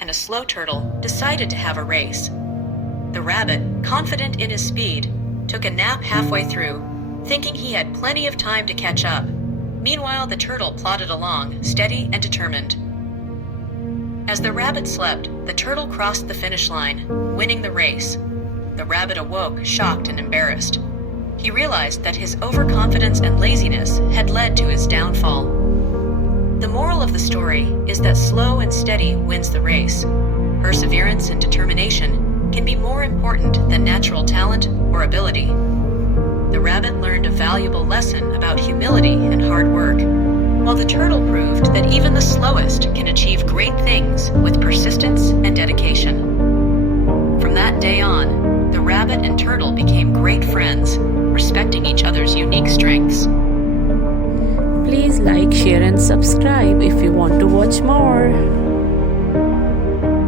and a slow turtle decided to have a race. The rabbit, confident in his speed, took a nap halfway through, thinking he had plenty of time to catch up. Meanwhile, the turtle plodded along, steady and determined. As the rabbit slept, the turtle crossed the finish line, winning the race. The rabbit awoke, shocked and embarrassed. He realized that his overconfidence and laziness had led to his downfall. The moral of the story is that slow and steady wins the race. Perseverance and determination can be more important than natural talent or ability. The rabbit learned a valuable lesson about humility and hard work, while the turtle proved that even the slowest can achieve great things with persistence and dedication. From that day on, the rabbit and turtle became great friends, respecting each other's unique strengths. Please like, share and subscribe if you want to watch more.